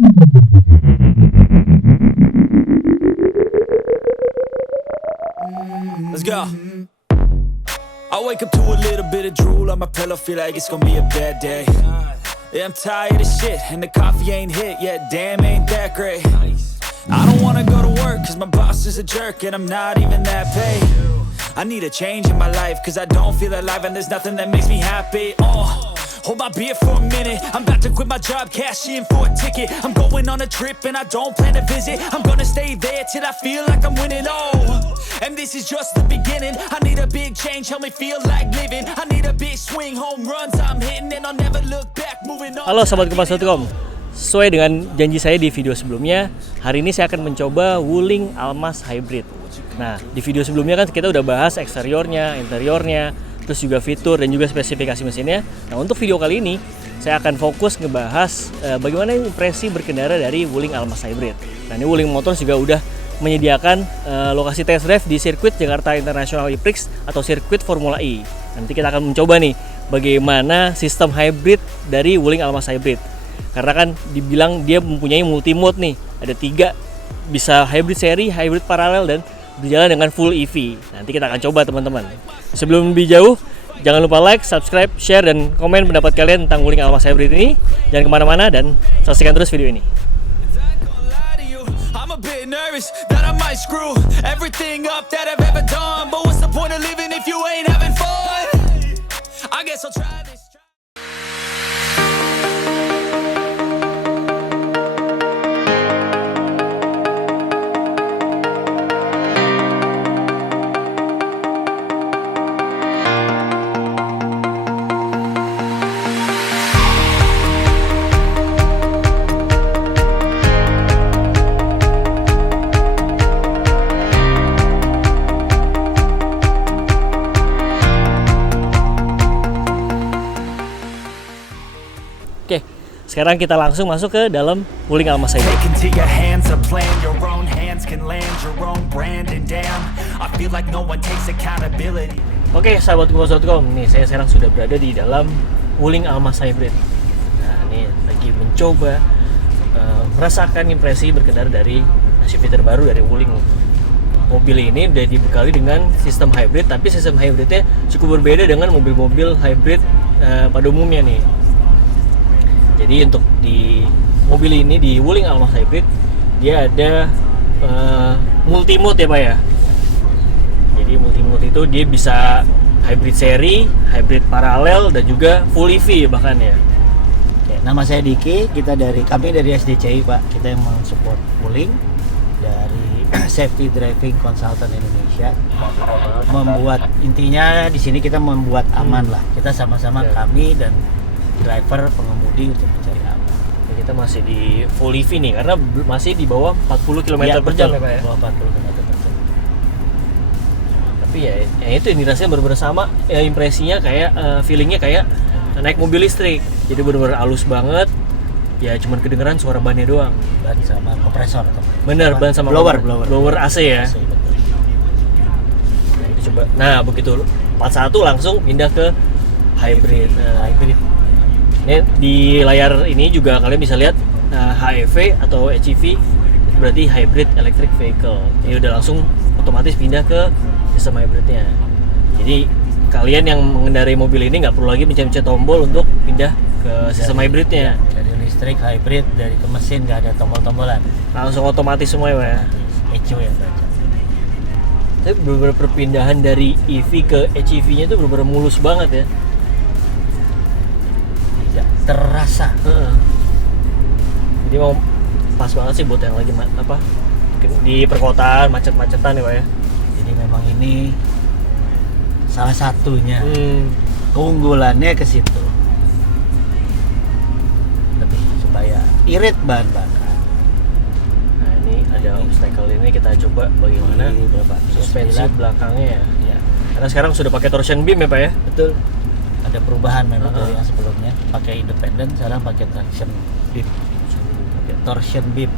Let's go. I wake up to a little bit of drool on my pillow, feel like it's gonna be a bad day. Yeah, I'm tired of shit, and the coffee ain't hit yet, damn, ain't that great. I don't wanna go to work, cause my boss is a jerk, and I'm not even that paid. I need a change in my life, cause I don't feel alive, and there's nothing that makes me happy. Hold my beer for a minute, I'm about to quit my job, cash in for a ticket. I'm going on a trip and I don't plan to visit. I'm gonna stay there till I feel like I'm winning, and this is just the beginning. I need a big change, help me feel like living. I need a big swing, home runs I'm hitting, and I'll never look back, moving on. Halo Sobat Kompas.com, sesuai dengan janji saya di video sebelumnya, hari ini saya akan mencoba Wuling Almas Hybrid. Nah, di video sebelumnya kan kita udah bahas eksteriornya, interiornya, terus juga fitur dan juga spesifikasi mesinnya. Nah, untuk video kali ini saya akan fokus ngebahas bagaimana impresi berkendara dari Wuling Almas Hybrid. Nah, ini Wuling Motors juga udah menyediakan lokasi test drive di sirkuit Jakarta International E-Prix atau sirkuit Formula E. Nanti kita akan mencoba nih bagaimana sistem hybrid dari Wuling Almas Hybrid. Karena kan dibilang dia mempunyai multi mode nih. Ada 3, bisa hybrid seri, hybrid paralel, dan berjalan dengan full EV. Nanti kita akan coba teman-teman. Sebelum lebih jauh, jangan lupa like, subscribe, share, dan komen pendapat kalian tentang Wuling Almas Hybrid ini. Jangan kemana-mana dan saksikan terus video ini. I'm a bit nervous that I might screw everything up that I've ever done. But what's the point of living if you ain't having fun? I guess I'll try this. Oke, sekarang kita langsung masuk ke dalam Wuling Almas Hybrid. Oke, sahabat Kompas.com, nih saya sekarang sudah berada di dalam Wuling Almas Hybrid. Nah, ini lagi mencoba merasakan impresi berkendara dari SUV terbaru dari Wuling. Mobil ini udah dibekali dengan sistem hybrid, tapi sistem hybridnya cukup berbeda dengan mobil-mobil hybrid pada umumnya nih. Jadi untuk di mobil ini, di Wuling Almas Hybrid, dia ada multi mode ya Pak ya. Jadi multi mode itu dia bisa hybrid seri, hybrid paralel, dan juga full EV bahkan ya. Oke, nama saya Diki, kami dari SDCI Pak, kita yang mensupport Wuling dari Safety Driving Consultant Indonesia. Membuat, intinya di sini kita membuat aman lah. Kita sama-sama kami dan driver, pengemudi untuk mencari aman. Ya, kita masih di full EV nih karena masih di bawah 40 km per jam ya Pak ya. Bawah 40 km per jam. Tapi ya itu yang dirasain benar-benar sama ya, impresinya kayak feelingnya kayak naik mobil listrik. Jadi benar-benar halus banget. Ya cuman kedengeran suara bannya doang. Ban sama kompresor. Bener, ban sama blower AC ya. AC, betul. Nah, itu coba. Nah, begitu 41 langsung pindah ke hybrid. Hybrid. Ini di layar ini juga kalian bisa lihat HEV atau HEV, itu berarti hybrid electric vehicle. Ini udah langsung otomatis pindah ke sistem hybridnya. Jadi kalian yang mengendarai mobil ini nggak perlu lagi mencet-mencet tombol untuk pindah ke sistem hybridnya. Dari listrik hybrid, dari ke mesin nggak ada tombol-tombolan. Langsung otomatis semua ya Pak ya. ECU yang baca. Tapi beberapa perpindahan dari EV ke HEV-nya itu benar-benar mulus banget ya. Terasa. Jadi mau pas banget sih buat yang lagi di perkotaan macet-macetan ya Pak ya. Jadi memang ini salah satunya keunggulannya ke situ. Lebih supaya irit bahan bakar. Nah ini ada obstacle ini, kita coba bagaimana suspensi belakangnya ya. Karena sekarang sudah pakai torsion beam ya Pak ya. Betul. Ada perubahan memang dari yang sebelumnya pakai independen, sekarang pakai traction beam, pakai torsion beam.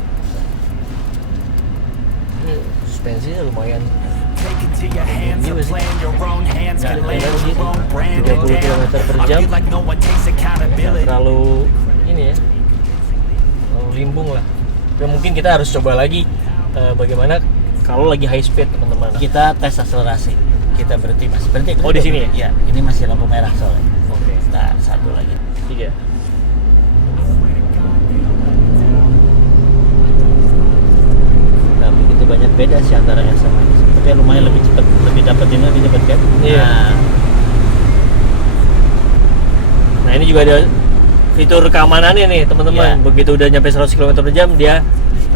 Suspensi lumayan. Ini masih 30 km per jam. Nggak terlalu ini ya. limbung lah. Dan mungkin kita harus coba lagi bagaimana kalau lagi high speed teman-teman. Kita tes akselerasi. Kita berhenti mas. Berhenti. Oh, di sini ya? Iya. Ini masih lampu merah soalnya. Oke. Nah, satu lagi. 3. Nah, begitu banyak beda sih antara yang sama ini. Tapi lumayan lebih cepat, lebih dapat ini lebih cepat kan? Iya. Nah ini juga ada fitur keamanannya nih teman-teman. Iya. Begitu udah nyampe 100 km/jam dia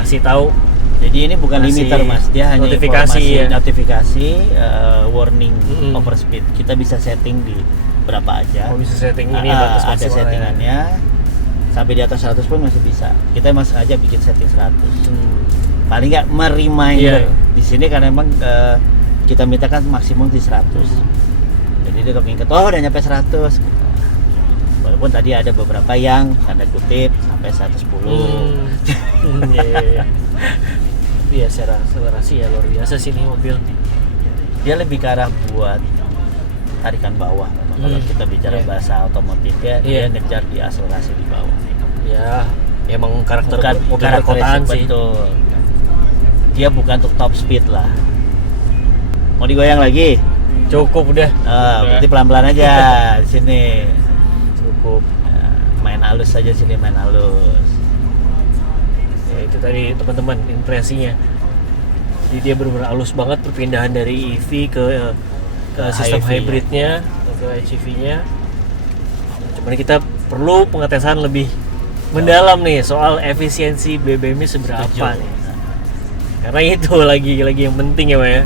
kasih tahu. Jadi ini bukan Kasih limiter mas, dia hanya notifikasi, informasi, ya. notifikasi, warning overspeed. Kita bisa setting di berapa aja. Oh, bisa setting ini ada batas maksimalnya. settingannya. Sampai di atas 100 pun masih bisa. Kita emang sengaja bikin setting 100. Paling nggak mereminder. Iya. Di sini karena emang kita minta kan maksimum di 100. Jadi dia mengingat, oh udah nyampe 100. Walaupun tadi ada beberapa yang tanda kutip sampai 110. Iya. Tapi ya secara akselerasi ya luar biasa sih nih mobil. Dia lebih ke arah buat tarikan bawah. Kalau kita bicara bahasa otomotifnya, dia ngejar di akselerasi di bawah. Ya, emang karakter Bukan mobil perkotaan sih. betul. Dia bukan untuk top speed lah. Mau digoyang lagi? Cukup udah. Berarti pelan-pelan aja di sini. Cukup. Main halus saja sini, main halus. Ya itu tadi teman-teman impresinya. Jadi dia benar-benar halus banget perpindahan dari EV ke sistem hybridnya ke HEV-nya. Cuman kita perlu pengetesan lebih mendalam nih soal efisiensi BBM-nya seberapa nih. Karena itu lagi yang penting ya Pak ya.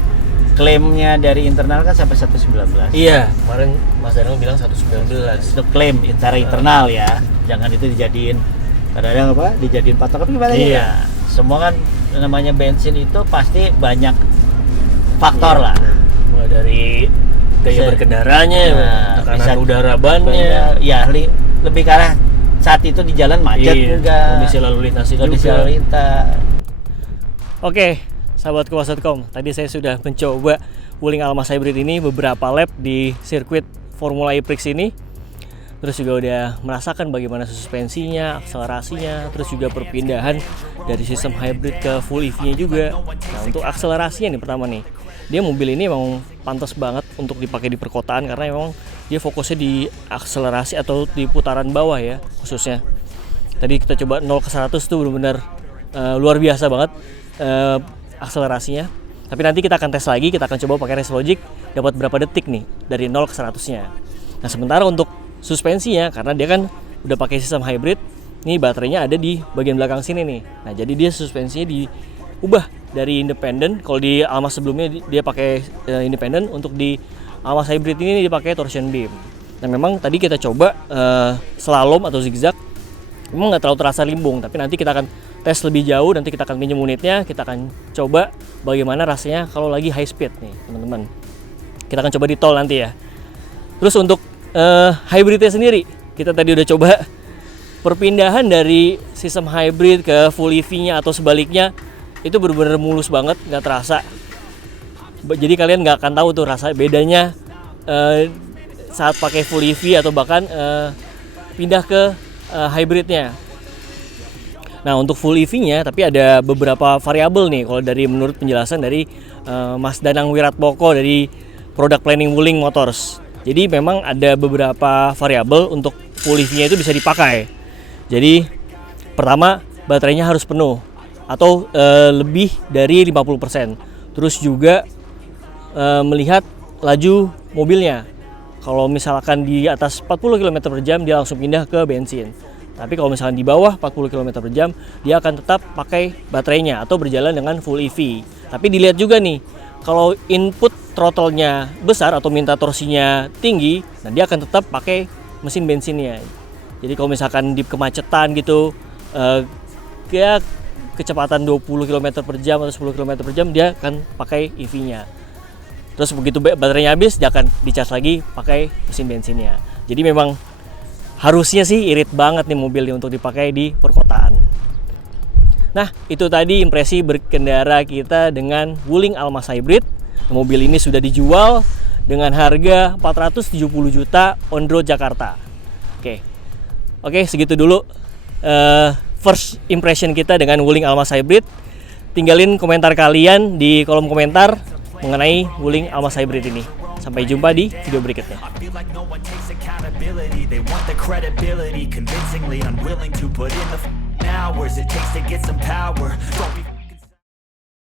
Klaimnya dari internal kan sampai 119. Iya, kemarin Mas Danang bilang 119. Itu klaim secara internal ya. Jangan itu dijadiin kadang-kadang apa? Dijadiin patokan gimana Iya. ya? Semua kan namanya bensin itu pasti banyak faktor lah. Mulai dari gaya berkendaranya, tekanan udara bannya, ya lebih ke arah saat itu di jalan macet juga. Kondisi lalu lintasnya Kondisi juga. lalu lintas. Oke, sahabat Kuas.com, tadi saya sudah mencoba Wuling Almas Hybrid ini beberapa lap di sirkuit Formula E Prix ini. Terus juga udah merasakan bagaimana suspensinya, akselerasinya, terus juga perpindahan dari sistem hybrid ke full EV-nya juga. Nah, untuk akselerasinya nih pertama nih, dia mobil ini memang pantas banget untuk dipakai di perkotaan karena memang dia fokusnya di akselerasi atau di putaran bawah ya khususnya. Tadi kita coba 0 ke 100 tuh benar-benar luar biasa banget akselerasinya. Tapi nanti kita akan tes lagi, kita akan coba pakai Race Logic dapat berapa detik nih dari 0 ke 100-nya. Nah, sementara untuk suspensinya karena dia kan udah pakai sistem hybrid, nih baterainya ada di bagian belakang sini nih. Nah, jadi dia suspensinya diubah dari independen. Kalau di Almas sebelumnya dia pakai independen, untuk di Almas hybrid ini dia pakai torsion beam. Nah, memang tadi kita coba slalom atau zigzag, memang nggak terlalu terasa limbung, tapi nanti kita akan tes lebih jauh, nanti kita akan pinjam unitnya, kita akan coba bagaimana rasanya kalau lagi high speed nih teman-teman. Kita akan coba di tol nanti ya. Terus untuk hybridnya sendiri, kita tadi udah coba perpindahan dari sistem hybrid ke full EV-nya atau sebaliknya, itu benar-benar mulus banget, nggak terasa. Jadi kalian nggak akan tahu tuh rasa bedanya saat pakai full EV atau bahkan pindah ke hybridnya. Nah, untuk full EV-nya tapi ada beberapa variabel nih kalau dari menurut penjelasan dari Mas Danang Wiratmoko dari Product Planning Wuling Motors. Jadi memang ada beberapa variabel untuk full EV-nya itu bisa dipakai. Jadi pertama, baterainya harus penuh atau lebih dari 50%. Terus juga melihat laju mobilnya. Kalau misalkan di atas 40 km/jam dia langsung pindah ke bensin. Tapi kalau misalkan di bawah 40 km/jam dia akan tetap pakai baterainya atau berjalan dengan full EV. Tapi dilihat juga nih, kalau input throttle-nya besar atau minta torsinya tinggi, nah dia akan tetap pakai mesin bensinnya. Jadi kalau misalkan di kemacetan gitu, ya kecepatan 20 km/jam atau 10 km/jam dia akan pakai EV-nya. Terus begitu baterainya habis, dia akan dicas lagi pakai mesin bensinnya. Jadi memang harusnya sih irit banget nih mobil ini untuk dipakai di perkotaan. Nah, itu tadi impresi berkendara kita dengan Wuling Almas Hybrid. Mobil ini sudah dijual dengan harga 470 juta on road Jakarta. Oke, segitu dulu first impression kita dengan Wuling Almas Hybrid. Tinggalin komentar kalian di kolom komentar mengenai Wuling Almas Hybrid ini. Sampai jumpa di video berikutnya. I feel like no one takes accountability. They want the credibility, convincingly unwilling to put in the hours it takes to get some power. Don't be